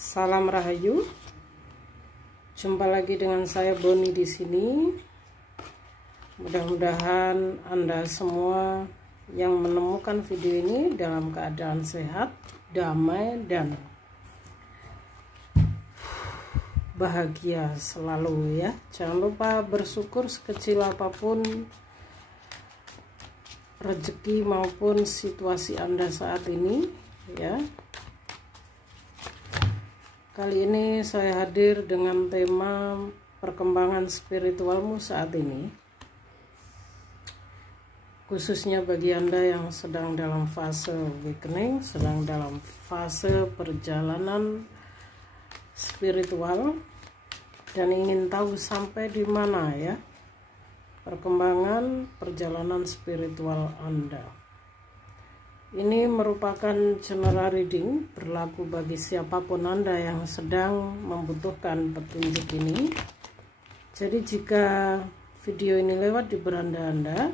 Salam Rahayu. Jumpa lagi dengan saya Boni di sini. Mudah-mudahan Anda semua yang menemukan video ini dalam keadaan sehat, damai, dan bahagia selalu ya. Jangan lupa bersyukur sekecil apapun rezeki maupun situasi Anda saat ini ya. Kali ini saya hadir dengan tema perkembangan spiritualmu saat ini, khususnya bagi Anda yang sedang dalam fase awakening, sedang dalam fase perjalanan spiritual dan ingin tahu sampai di mana ya perkembangan perjalanan spiritual Anda. Ini merupakan general reading, berlaku bagi siapapun Anda yang sedang membutuhkan petunjuk ini. Jadi jika video ini lewat di beranda Anda,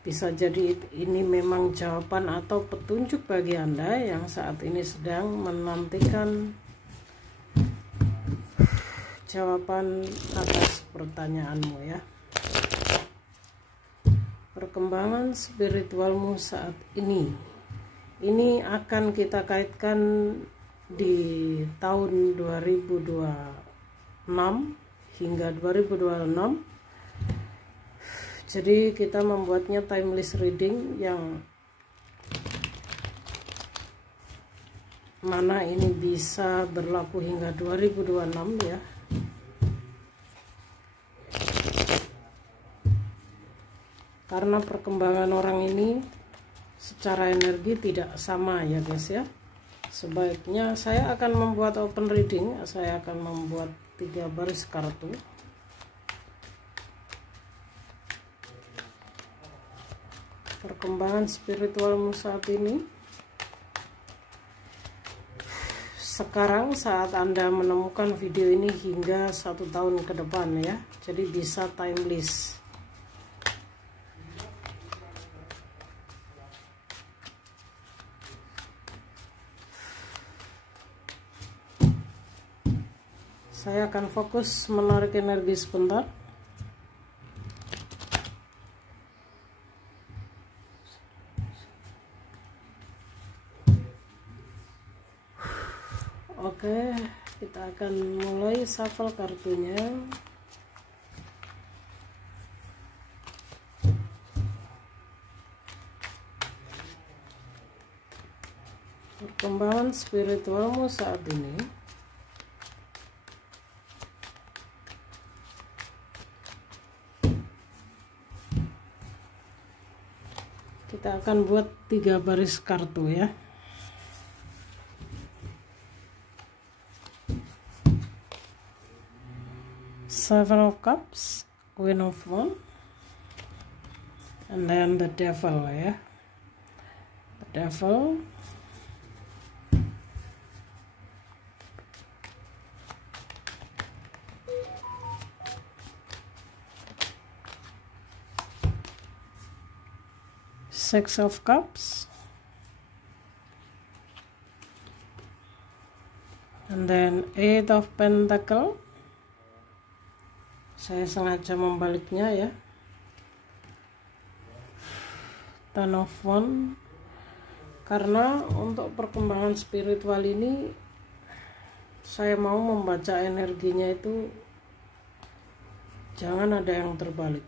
bisa jadi ini memang jawaban atau petunjuk bagi Anda yang saat ini sedang menantikan jawaban atas pertanyaanmu ya. Perkembangan spiritualmu saat ini akan kita kaitkan di tahun 2026 hingga 2026. Jadi kita membuatnya timeless reading yang mana ini bisa berlaku hingga 2026 ya. Karena perkembangan orang ini secara energi tidak sama ya guys ya. Sebaiknya saya akan membuat open reading, saya akan membuat 3 baris kartu. Perkembangan spiritualmu saat ini. Sekarang saat Anda menemukan video ini hingga 1 tahun ke depan ya. Jadi bisa timeless. Saya akan fokus menarik energi sebentar. Oke, kita akan mulai shuffle kartunya. Perkembangan spiritualmu saat ini. Kita akan buat 3 baris kartu ya. Seven of Cups, Queen of Wands, and then the Devil ya. The Devil, Six of Cups, and then Eight of Pentacles. Saya sengaja membaliknya ya. Ten of Wands. Karena untuk perkembangan spiritual ini saya mau membaca energinya itu jangan ada yang terbalik.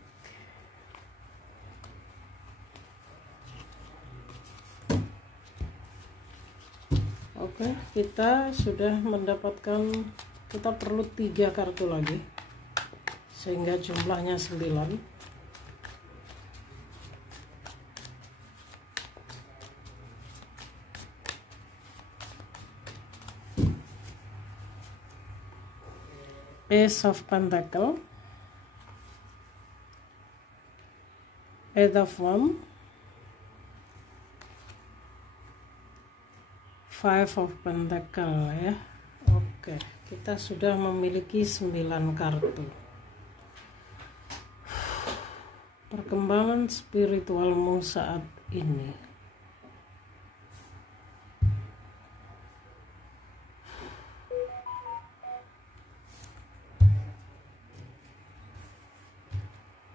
Oke, kita sudah mendapatkan, kita perlu 3 kartu lagi sehingga jumlahnya 9. Ace of Pentacles, Eight of Wands, Five of Pentacles ya. Oke, kita sudah memiliki 9 kartu. Perkembangan spiritualmu saat ini.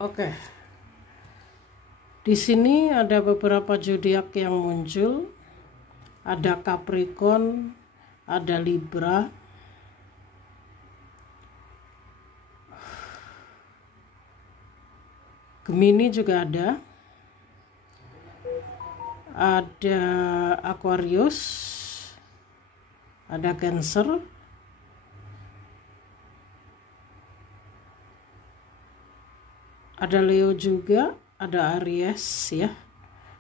Oke. Di sini ada beberapa zodiak yang muncul. Ada Capricorn, ada Libra, Gemini juga ada Aquarius, ada Cancer, ada Leo juga, ada Aries ya.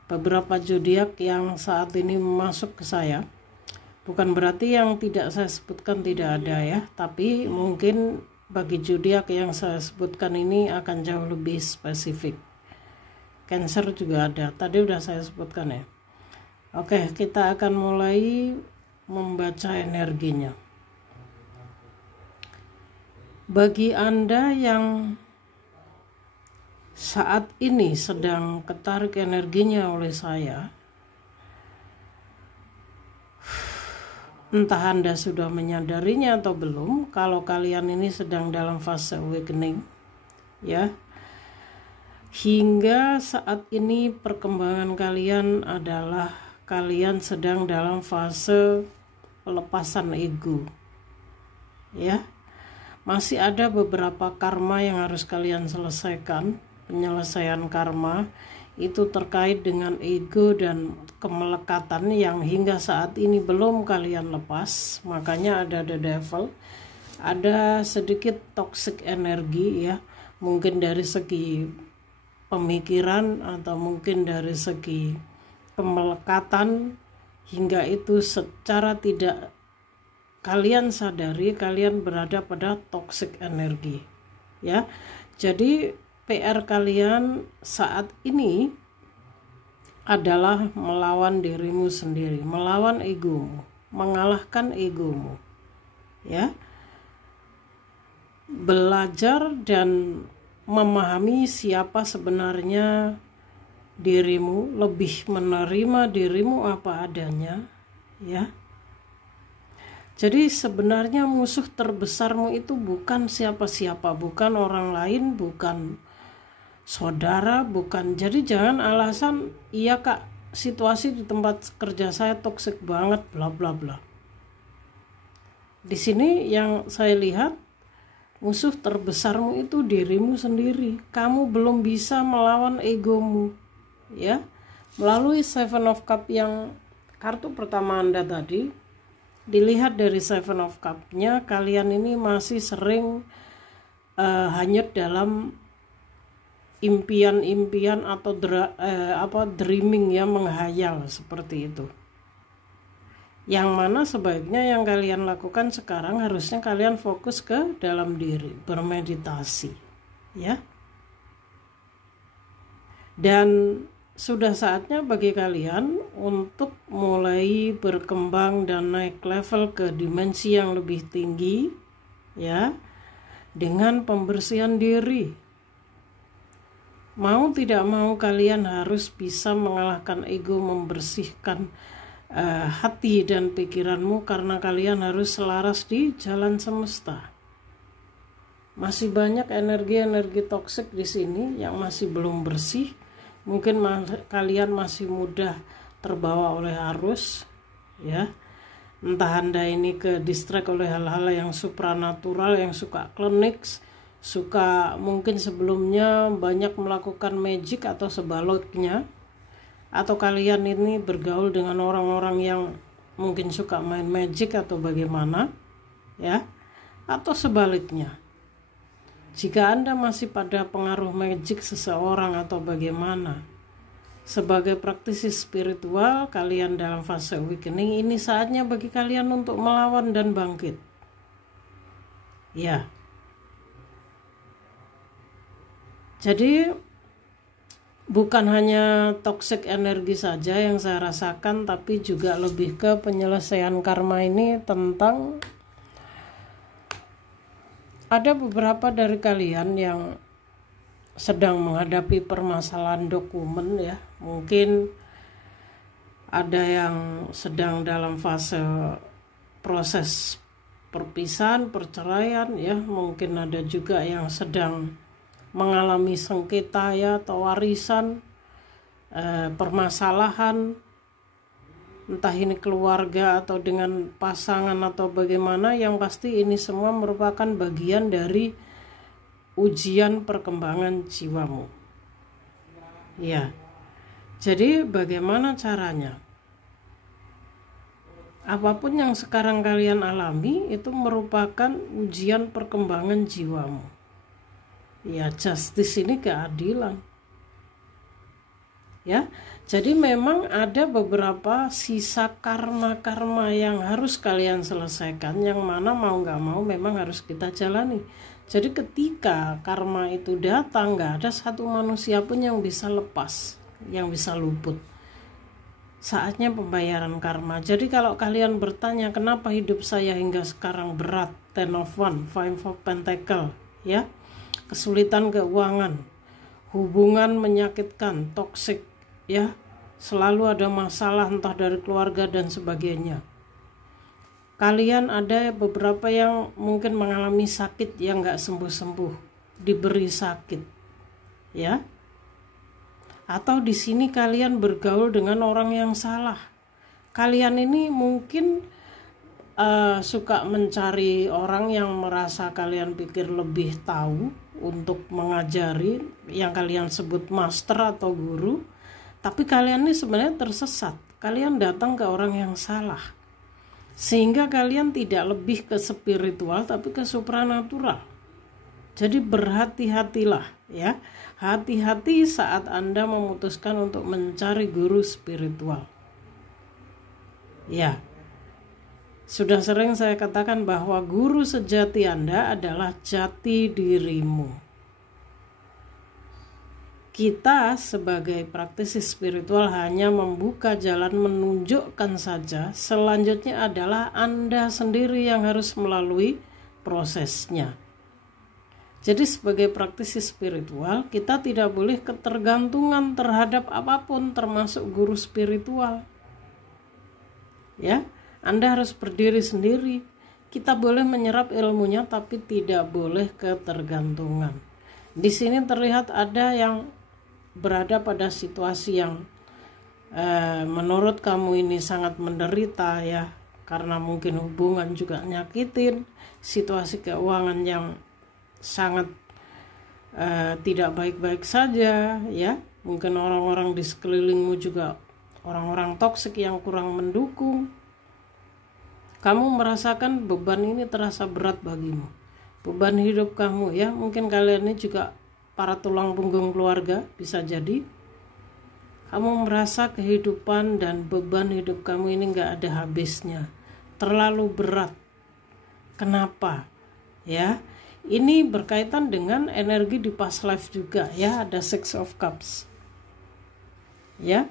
Beberapa zodiak yang saat ini masuk ke saya. Bukan berarti yang tidak saya sebutkan tidak ada ya, tapi mungkin bagi zodiak yang saya sebutkan ini akan jauh lebih spesifik. Cancer juga ada, tadi udah saya sebutkan ya. Oke, kita akan mulai membaca energinya. Bagi Anda yang saat ini sedang ketarik energinya oleh saya, entah Anda sudah menyadarinya atau belum, kalau kalian ini sedang dalam fase awakening ya, hingga saat ini perkembangan kalian adalah kalian sedang dalam fase pelepasan ego ya. Masih ada beberapa karma yang harus kalian selesaikan. Penyelesaian karma itu terkait dengan ego dan kemelekatan yang hingga saat ini belum kalian lepas. Makanya ada the devil, ada sedikit toxic energi ya, mungkin dari segi pemikiran atau mungkin dari segi kemelekatan, hingga itu secara tidak kalian sadari kalian berada pada toxic energi ya. Jadi PR kalian saat ini adalah melawan dirimu sendiri, melawan egomu, mengalahkan egomu ya. Belajar dan memahami siapa sebenarnya dirimu, lebih menerima dirimu apa adanya ya. Jadi sebenarnya musuh terbesarmu itu bukan siapa-siapa, bukan orang lain, bukan saudara, bukan. Jadi jangan alasan, iya kak situasi di tempat kerja saya toksik banget bla bla bla. Di sini yang saya lihat, musuh terbesarmu itu dirimu sendiri. Kamu belum bisa melawan egomu ya. Melalui Seven of Cup yang kartu pertama Anda tadi, dilihat dari Seven of Cup-nya, kalian ini masih sering hanyut dalam impian-impian atau dreaming ya, menghayal seperti itu. Yang mana sebaiknya yang kalian lakukan sekarang harusnya kalian fokus ke dalam diri, bermeditasi ya. Dan sudah saatnya bagi kalian untuk mulai berkembang dan naik level ke dimensi yang lebih tinggi ya, dengan pembersihan diri. Mau tidak mau kalian harus bisa mengalahkan ego, membersihkan hati dan pikiranmu, karena kalian harus selaras di jalan semesta. Masih banyak energi-energi toksik di sini yang masih belum bersih. Mungkin kalian masih mudah terbawa oleh arus ya. Entah Anda ini ke distract oleh hal-hal yang supranatural, yang suka klinik, suka mungkin sebelumnya banyak melakukan magic atau sebaliknya, atau kalian ini bergaul dengan orang-orang yang mungkin suka main magic atau bagaimana ya, atau sebaliknya. Jika Anda masih pada pengaruh magic seseorang atau bagaimana, sebagai praktisi spiritual kalian dalam fase awakening, ini saatnya bagi kalian untuk melawan dan bangkit ya. Jadi bukan hanya toxic energi saja yang saya rasakan, tapi juga lebih ke penyelesaian karma ini tentang ada beberapa dari kalian yang sedang menghadapi permasalahan dokumen ya. Mungkin ada yang sedang dalam fase proses perpisahan, perceraian ya. Mungkin ada juga yang sedang mengalami sengketa ya, atau warisan, permasalahan, entah ini keluarga atau dengan pasangan atau bagaimana, yang pasti ini semua merupakan bagian dari ujian perkembangan jiwamu. Ya. Jadi bagaimana caranya? Apapun yang sekarang kalian alami itu merupakan ujian perkembangan jiwamu. Ya, justice ini keadilan. Ya, jadi memang ada beberapa sisa karma-karma yang harus kalian selesaikan, yang mana mau nggak mau memang harus kita jalani. Jadi ketika karma itu datang, nggak ada satu manusia pun yang bisa lepas, yang bisa luput. Saatnya pembayaran karma. Jadi kalau kalian bertanya kenapa hidup saya hingga sekarang berat, Ten of Wands, Five of Pentacles, ya, kesulitan keuangan, hubungan menyakitkan, toksik, ya, selalu ada masalah entah dari keluarga dan sebagainya. Kalian ada beberapa yang mungkin mengalami sakit yang nggak sembuh-sembuh, diberi sakit, ya. Atau di sini kalian bergaul dengan orang yang salah. Kalian ini mungkin suka mencari orang yang merasa kalian pikir lebih tahu untuk mengajari, yang kalian sebut master atau guru. Tapi kalian ini sebenarnya tersesat. Kalian datang ke orang yang salah. Sehingga kalian tidak lebih ke spiritual tapi ke supranatural. Jadi berhati-hatilah, ya. Hati-hati saat Anda memutuskan untuk mencari guru spiritual. Ya. Sudah sering saya katakan bahwa guru sejati Anda adalah jati dirimu. Kita sebagai praktisi spiritual hanya membuka jalan, menunjukkan saja. Selanjutnya adalah Anda sendiri yang harus melalui prosesnya. Jadi sebagai praktisi spiritual, kita tidak boleh ketergantungan terhadap apapun, termasuk guru spiritual. Ya, Anda harus berdiri sendiri. Kita boleh menyerap ilmunya, tapi tidak boleh ketergantungan. Di sini terlihat ada yang berada pada situasi yang menurut kamu ini sangat menderita, ya, karena mungkin hubungan juga nyakitin, situasi keuangan yang sangat tidak baik-baik saja, ya. Mungkin orang-orang di sekelilingmu juga orang-orang toksik yang kurang mendukung. Kamu merasakan beban ini terasa berat bagimu, beban hidup kamu, ya. Mungkin kalian ini juga para tulang punggung keluarga, bisa jadi kamu merasa kehidupan dan beban hidup kamu ini gak ada habisnya, terlalu berat. Kenapa? Ya, ini berkaitan dengan energi di past life juga, ya. Ada Six of Cups, ya,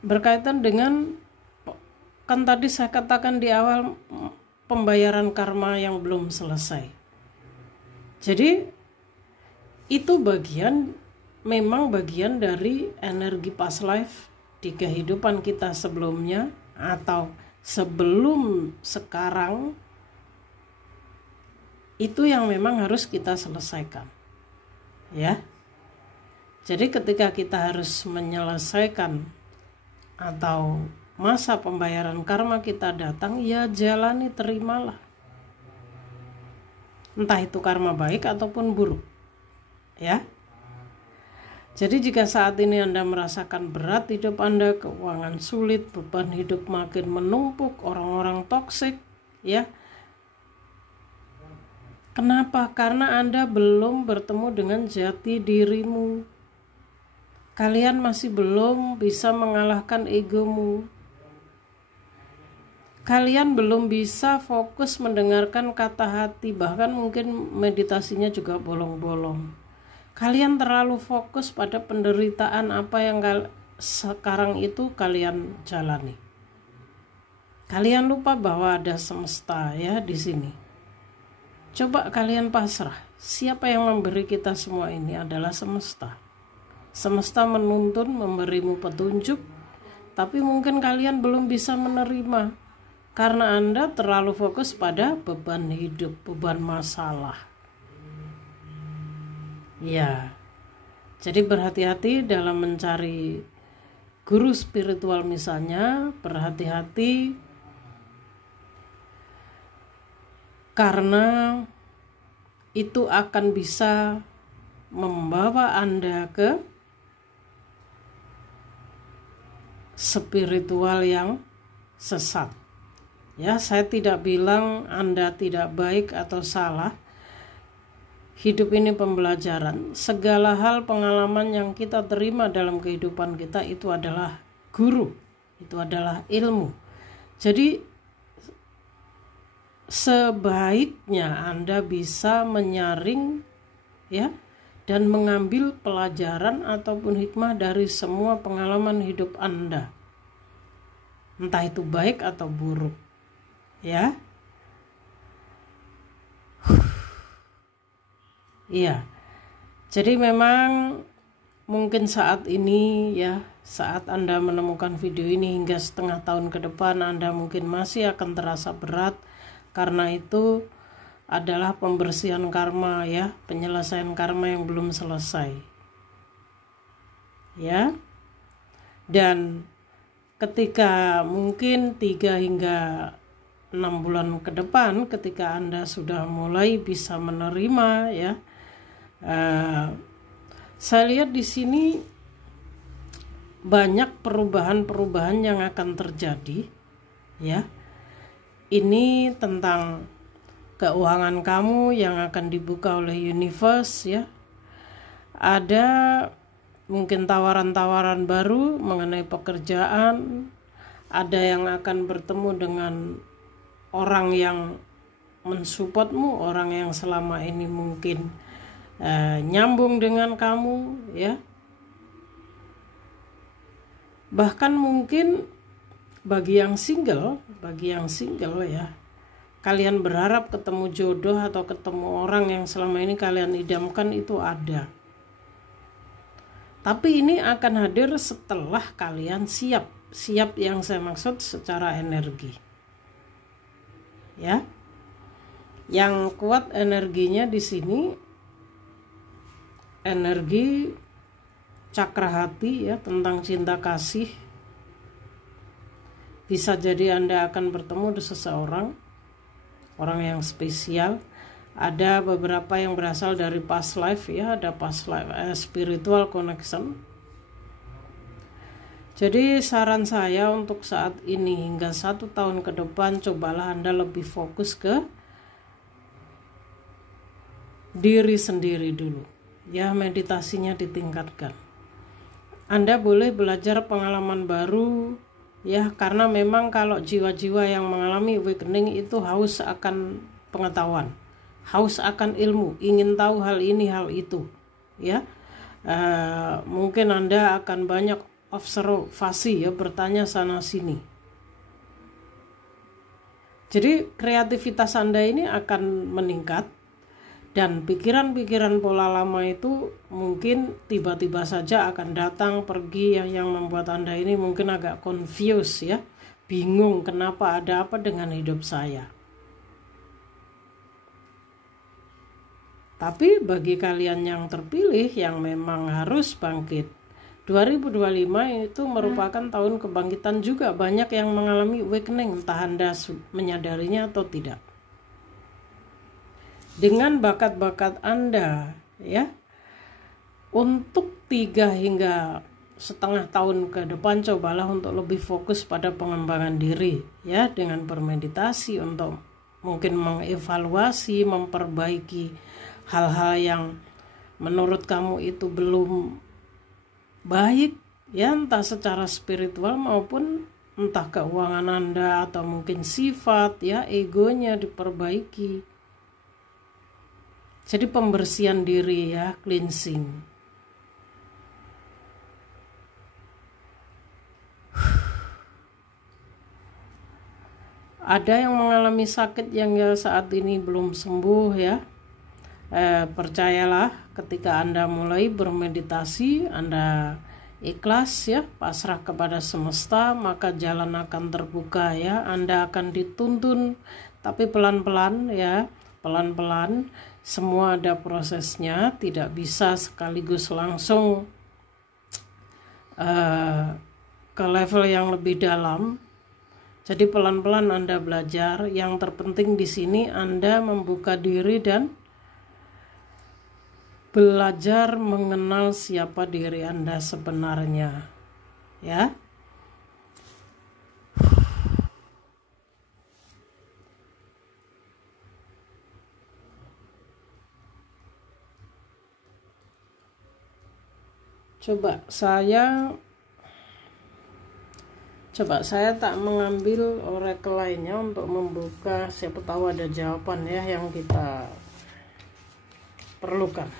berkaitan dengan, kan tadi saya katakan di awal, pembayaran karma yang belum selesai. Jadi itu memang bagian dari energi past life di kehidupan kita sebelumnya atau sebelum sekarang. Itu yang memang harus kita selesaikan, ya. Jadi ketika kita harus menyelesaikan atau masa pembayaran karma kita datang, ya jalani, terimalah. Entah itu karma baik ataupun buruk, ya. Jadi jika saat ini Anda merasakan berat hidup Anda, keuangan sulit, beban hidup makin menumpuk, orang-orang toksik, ya. Kenapa? Karena Anda belum bertemu dengan jati dirimu. Kalian masih belum bisa mengalahkan egomu. Kalian belum bisa fokus mendengarkan kata hati, bahkan mungkin meditasinya juga bolong-bolong. Kalian terlalu fokus pada penderitaan apa yang sekarang itu kalian jalani. Kalian lupa bahwa ada semesta, ya, di sini. Coba kalian pasrah. Siapa yang memberi kita semua ini adalah semesta. Semesta menuntun, memberimu petunjuk, tapi mungkin kalian belum bisa menerima karena Anda terlalu fokus pada beban hidup, beban masalah. Ya, jadi berhati-hati dalam mencari guru spiritual misalnya, berhati-hati karena itu akan bisa membawa Anda ke spiritual yang sesat. Ya, saya tidak bilang Anda tidak baik atau salah. Hidup ini pembelajaran. Segala hal pengalaman yang kita terima dalam kehidupan kita itu adalah guru, itu adalah ilmu. Jadi sebaiknya Anda bisa menyaring ya dan mengambil pelajaran ataupun hikmah dari semua pengalaman hidup Anda. Entah itu baik atau buruk. Ya. Iya. Jadi memang mungkin saat ini ya, saat Anda menemukan video ini hingga setengah tahun ke depan Anda mungkin masih akan terasa berat, karena itu adalah pembersihan karma ya, penyelesaian karma yang belum selesai. Ya. Dan ketika mungkin 3 hingga 6 bulan ke depan, ketika Anda sudah mulai bisa menerima ya, saya lihat di sini banyak perubahan-perubahan yang akan terjadi ya. Ini tentang keuangan kamu yang akan dibuka oleh universe ya. Ada mungkin tawaran-tawaran baru mengenai pekerjaan, ada yang akan bertemu dengan orang yang mensupportmu, orang yang selama ini mungkin nyambung dengan kamu ya. Bahkan mungkin bagi yang single ya, kalian berharap ketemu jodoh atau ketemu orang yang selama ini kalian idamkan itu ada. Tapi ini akan hadir setelah kalian siap yang saya maksud secara energi. Ya. Yang kuat energinya di sini energi cakra hati ya, tentang cinta kasih. Bisa jadi Anda akan bertemu dengan seseorang, orang yang spesial. Ada beberapa yang berasal dari past life ya, ada past life spiritual connection. Jadi saran saya untuk saat ini hingga 1 tahun ke depan, cobalah Anda lebih fokus ke diri sendiri dulu. Ya, meditasinya ditingkatkan. Anda boleh belajar pengalaman baru ya, karena memang kalau jiwa-jiwa yang mengalami awakening itu haus akan pengetahuan, haus akan ilmu, ingin tahu hal ini hal itu ya. Mungkin Anda akan banyak observasi ya, bertanya sana sini. Jadi kreativitas Anda ini akan meningkat. Dan pikiran-pikiran pola lama itu mungkin tiba-tiba saja akan datang pergi ya, yang membuat Anda ini mungkin agak confused ya, bingung kenapa, ada apa dengan hidup saya. Tapi bagi kalian yang terpilih yang memang harus bangkit, 2025 itu merupakan tahun kebangkitan juga. Banyak yang mengalami awakening, entah Anda menyadarinya atau tidak. Dengan bakat-bakat Anda ya, untuk 3 hingga setengah tahun ke depan cobalah untuk lebih fokus pada pengembangan diri ya, dengan bermeditasi untuk mungkin mengevaluasi, memperbaiki hal-hal yang menurut kamu itu belum baik ya, entah secara spiritual maupun entah keuangan Anda atau mungkin sifat ya, egonya diperbaiki. Jadi pembersihan diri ya, cleansing. Ada yang mengalami sakit yang ya saat ini belum sembuh ya. Percayalah, ketika Anda mulai bermeditasi, Anda ikhlas ya, pasrah kepada semesta, maka jalan akan terbuka ya. Anda akan dituntun tapi pelan-pelan ya. pelan-pelan, semua ada prosesnya, tidak bisa sekaligus langsung ke level yang lebih dalam. Jadi pelan-pelan Anda belajar. Yang terpenting di sini Anda membuka diri dan belajar mengenal siapa diri Anda sebenarnya, ya. Coba saya tak mengambil oracle lainnya untuk membuka, siapa tahu ada jawaban ya yang kita perlukan.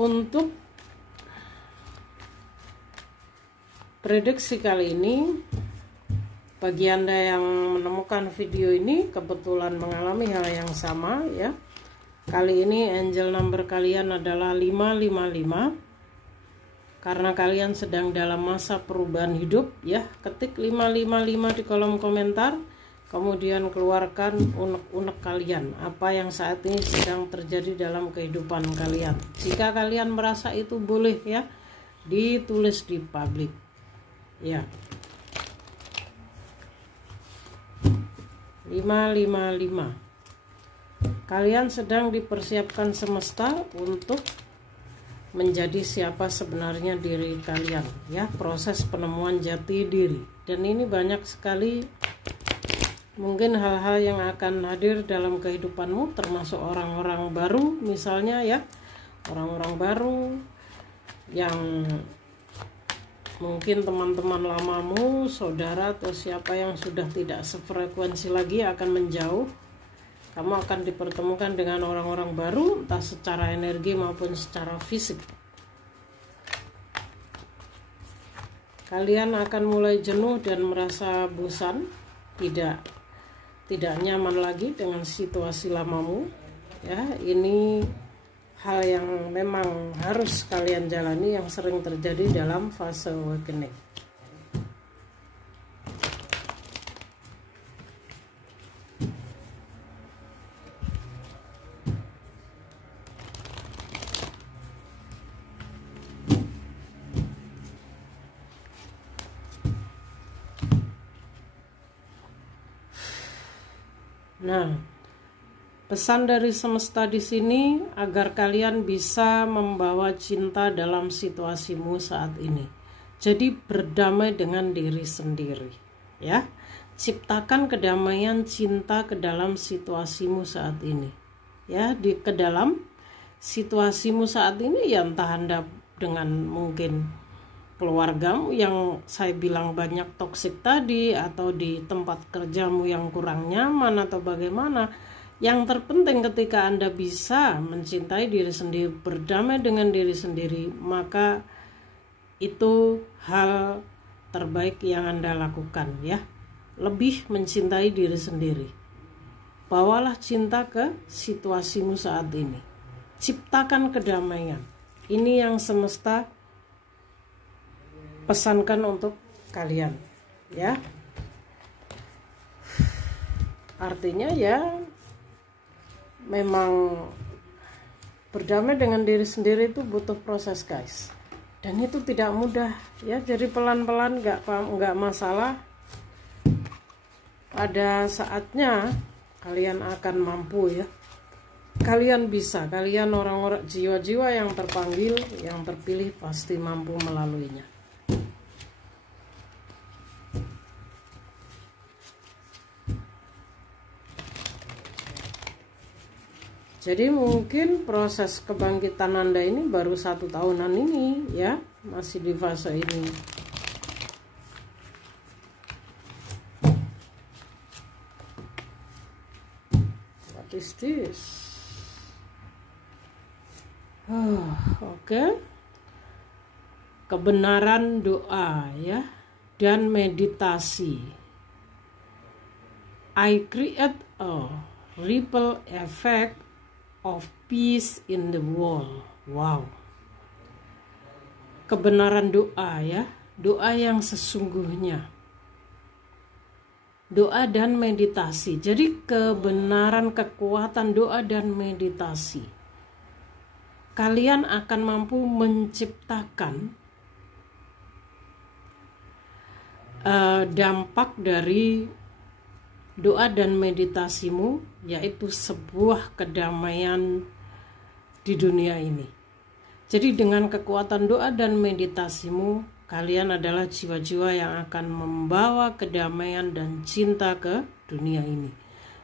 Untuk prediksi kali ini, bagi Anda yang menemukan video ini kebetulan mengalami hal yang sama ya. Kali ini angel number kalian adalah 555. Karena kalian sedang dalam masa perubahan hidup ya. Ketik 555 di kolom komentar. Kemudian keluarkan unek-unek kalian, apa yang saat ini sedang terjadi dalam kehidupan kalian. Jika kalian merasa itu boleh ya, ditulis di publik. Ya. 555. Kalian sedang dipersiapkan semesta untuk menjadi siapa sebenarnya diri kalian ya, proses penemuan jati diri. Dan ini banyak sekali mungkin hal-hal yang akan hadir dalam kehidupanmu, termasuk orang-orang baru misalnya ya, orang-orang baru yang mungkin teman-teman lamamu, saudara atau siapa yang sudah tidak sefrekuensi lagi akan menjauh. Kamu akan dipertemukan dengan orang-orang baru, entah secara energi maupun secara fisik. Kalian akan mulai jenuh dan merasa bosan, tidak nyaman lagi dengan situasi lamamu ya. Ini hal yang memang harus kalian jalani, yang sering terjadi dalam fase awakening. Nah, pesan dari semesta di sini agar kalian bisa membawa cinta dalam situasimu saat ini. Jadi berdamai dengan diri sendiri, ya. Ciptakan kedamaian cinta ke dalam situasimu saat ini, ya. Ke dalam situasimu saat ini ya, entah Anda dengan mungkin keluargamu yang saya bilang banyak toksik tadi, atau di tempat kerjamu yang kurang nyaman atau bagaimana. Yang terpenting ketika Anda bisa mencintai diri sendiri, berdamai dengan diri sendiri, maka itu hal terbaik yang Anda lakukan ya. Lebih mencintai diri sendiri. Bawalah cinta ke situasimu saat ini. Ciptakan kedamaian. Ini yang semesta pesankan untuk kalian ya. Artinya ya, memang berdamai dengan diri sendiri itu butuh proses guys, dan itu tidak mudah ya. Jadi pelan-pelan, nggak masalah. Pada saatnya kalian akan mampu ya. Kalian bisa, kalian orang-orang jiwa-jiwa yang terpanggil, yang terpilih pasti mampu melaluinya. Jadi mungkin proses kebangkitan Anda ini baru 1 tahunan ini ya, masih di fase ini. What is this? Oke. Kebenaran doa ya, dan meditasi. I create a ripple effect of peace in the world. Wow. Kebenaran doa ya, doa yang sesungguhnya. Doa dan meditasi. Jadi kebenaran, kekuatan doa dan meditasi. Kalian akan mampu menciptakan dampak dari doa dan meditasimu, yaitu sebuah kedamaian di dunia ini. Jadi dengan kekuatan doa dan meditasimu, kalian adalah jiwa-jiwa yang akan membawa kedamaian dan cinta ke dunia ini.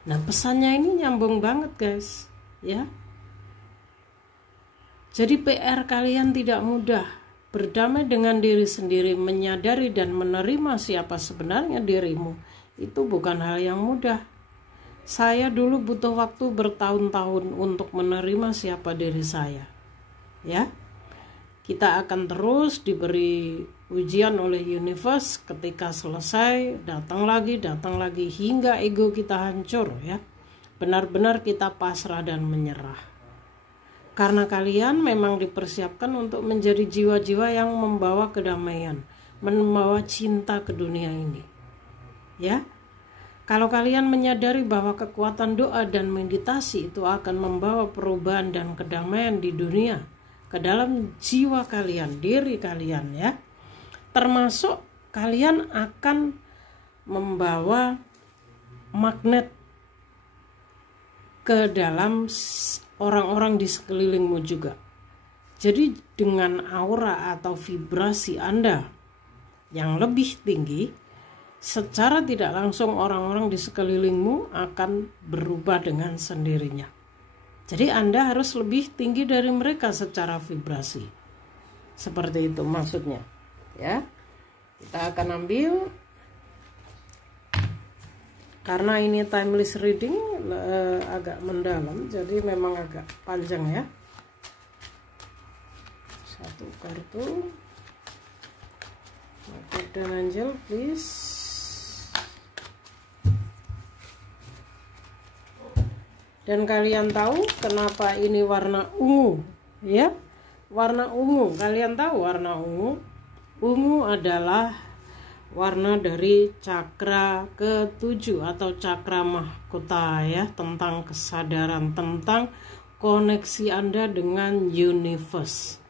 Nah, pesannya ini nyambung banget guys, ya. Jadi PR kalian tidak mudah. Berdamai dengan diri sendiri, menyadari dan menerima siapa sebenarnya dirimu, itu bukan hal yang mudah. Saya dulu butuh waktu bertahun-tahun untuk menerima siapa diri saya. Ya, kita akan terus diberi ujian oleh universe. Ketika selesai, datang lagi hingga ego kita hancur ya. Benar-benar kita pasrah dan menyerah. Karena kalian memang dipersiapkan untuk menjadi jiwa-jiwa yang membawa kedamaian, membawa cinta ke dunia ini. Ya. Kalau kalian menyadari bahwa kekuatan doa dan meditasi itu akan membawa perubahan dan kedamaian di dunia, ke dalam jiwa kalian, diri kalian ya. Termasuk kalian akan membawa magnet ke dalam orang-orang di sekelilingmu juga. Jadi dengan aura atau vibrasi Anda yang lebih tinggi, secara tidak langsung orang-orang di sekelilingmu akan berubah dengan sendirinya. Jadi Anda harus lebih tinggi dari mereka secara vibrasi. Seperti itu maksudnya. Ya. Kita akan ambil, karena ini timeless reading agak mendalam, jadi memang agak panjang ya. Satu kartu. Dan angel please. Dan kalian tahu kenapa ini warna ungu ya? Warna ungu, kalian tahu warna ungu? Ungu adalah warna dari cakra ke-7 atau cakra mahkota ya, tentang kesadaran, tentang koneksi Anda dengan universe.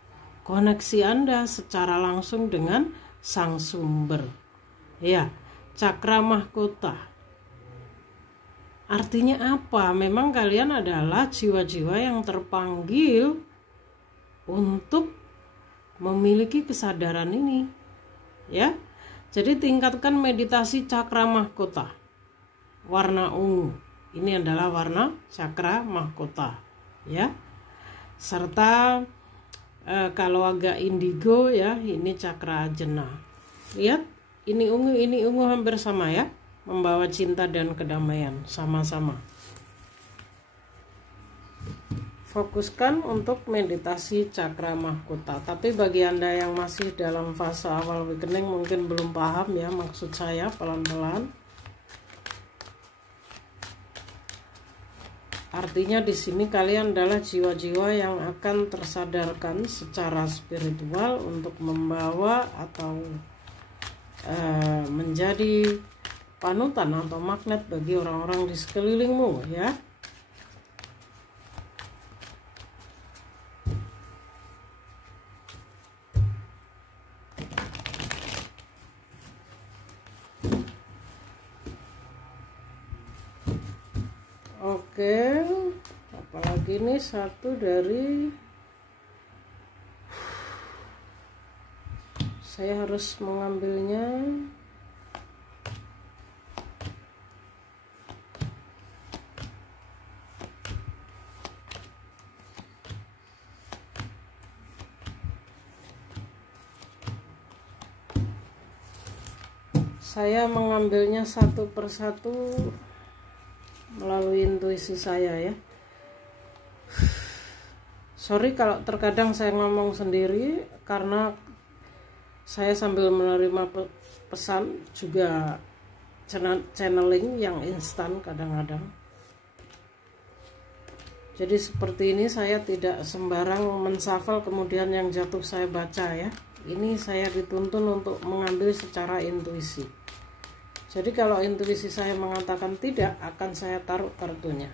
Koneksi Anda secara langsung dengan sang sumber. Ya, cakra mahkota. Artinya apa? Memang kalian adalah jiwa-jiwa yang terpanggil untuk memiliki kesadaran ini. Ya. Jadi tingkatkan meditasi cakra mahkota. Warna ungu. Ini adalah warna cakra mahkota, ya. Serta kalau agak indigo ya, ini cakra ajna. Lihat, ini ungu hampir sama ya, membawa cinta dan kedamaian sama-sama. Fokuskan untuk meditasi cakra mahkota. Tapi bagi Anda yang masih dalam fase awal awakening mungkin belum paham ya maksud saya, pelan-pelan. Artinya di sini kalian adalah jiwa-jiwa yang akan tersadarkan secara spiritual untuk membawa atau menjadi panutan atau magnet bagi orang-orang di sekelilingmu ya. Oke, apalagi nih satu dari, saya harus mengambilnya. Saya mengambilnya satu persatu melalui intuisi saya ya. Sorry kalau terkadang saya ngomong sendiri, karena saya sambil menerima pesan juga channeling yang instan kadang-kadang. Jadi seperti ini saya tidak sembarang menshuffle kemudian yang jatuh saya baca ya. Ini saya dituntun untuk mengambil secara intuisi. Jadi kalau intuisi saya mengatakan tidak, akan saya taruh kartunya.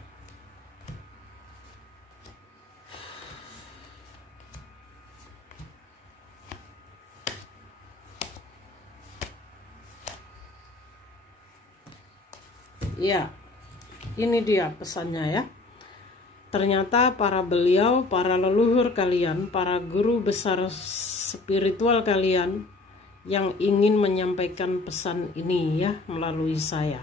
Ya, ini dia pesannya ya. Ternyata para beliau, para leluhur kalian, para guru besar spiritual kalian yang ingin menyampaikan pesan ini ya melalui saya.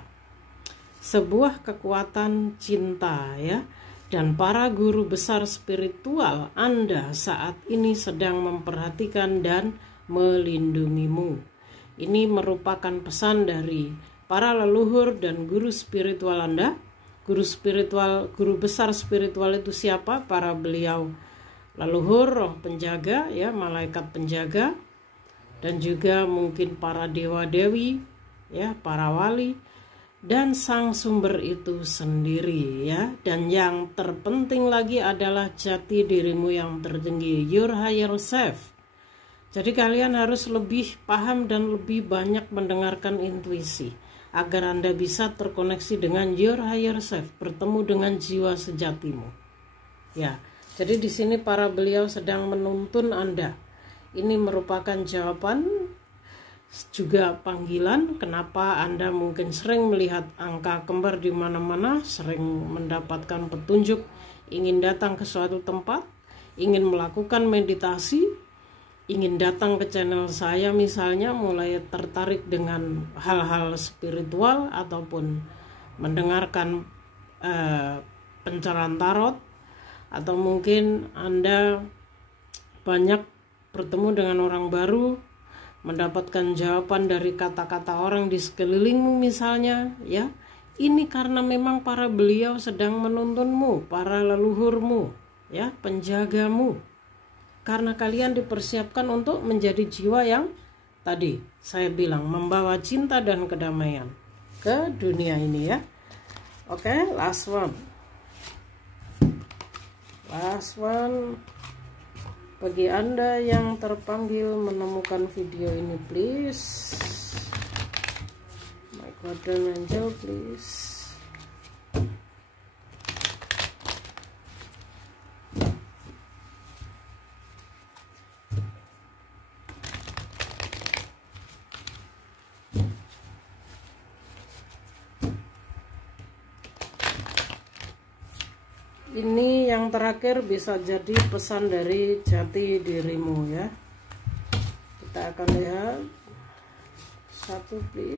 Sebuah kekuatan cinta ya. Dan para guru besar spiritual Anda saat ini sedang memperhatikan dan melindungimu. Ini merupakan pesan dari para leluhur dan guru spiritual Anda. Guru spiritual, guru besar spiritual itu siapa? Para beliau leluhur, roh penjaga ya, malaikat penjaga, dan juga mungkin para dewa dewi ya, para wali, dan sang sumber itu sendiri ya. Dan yang terpenting lagi adalah jati dirimu yang tertinggi, your higher self. Jadi kalian harus lebih paham dan lebih banyak mendengarkan intuisi agar Anda bisa terkoneksi dengan your higher self, bertemu dengan jiwa sejatimu. Ya, jadi di sini para beliau sedang menuntun Anda. Ini merupakan jawaban juga panggilan kenapa Anda mungkin sering melihat angka kembar di mana-mana, sering mendapatkan petunjuk, ingin datang ke suatu tempat, ingin melakukan meditasi, ingin datang ke channel saya misalnya, mulai tertarik dengan hal-hal spiritual ataupun mendengarkan pencerahan tarot, atau mungkin Anda banyak bertemu dengan orang baru, mendapatkan jawaban dari kata-kata orang di sekelilingmu misalnya ya. Ini karena memang para beliau sedang menuntunmu, para leluhurmu ya, penjagamu. Karena kalian dipersiapkan untuk menjadi jiwa yang tadi saya bilang membawa cinta dan kedamaian ke dunia ini ya. Oke, last one. Last one. Bagi Anda yang terpanggil menemukan video ini, please, my guardian angel, please. Ini yang terakhir bisa jadi pesan dari jati dirimu ya. Kita akan lihat satu, please.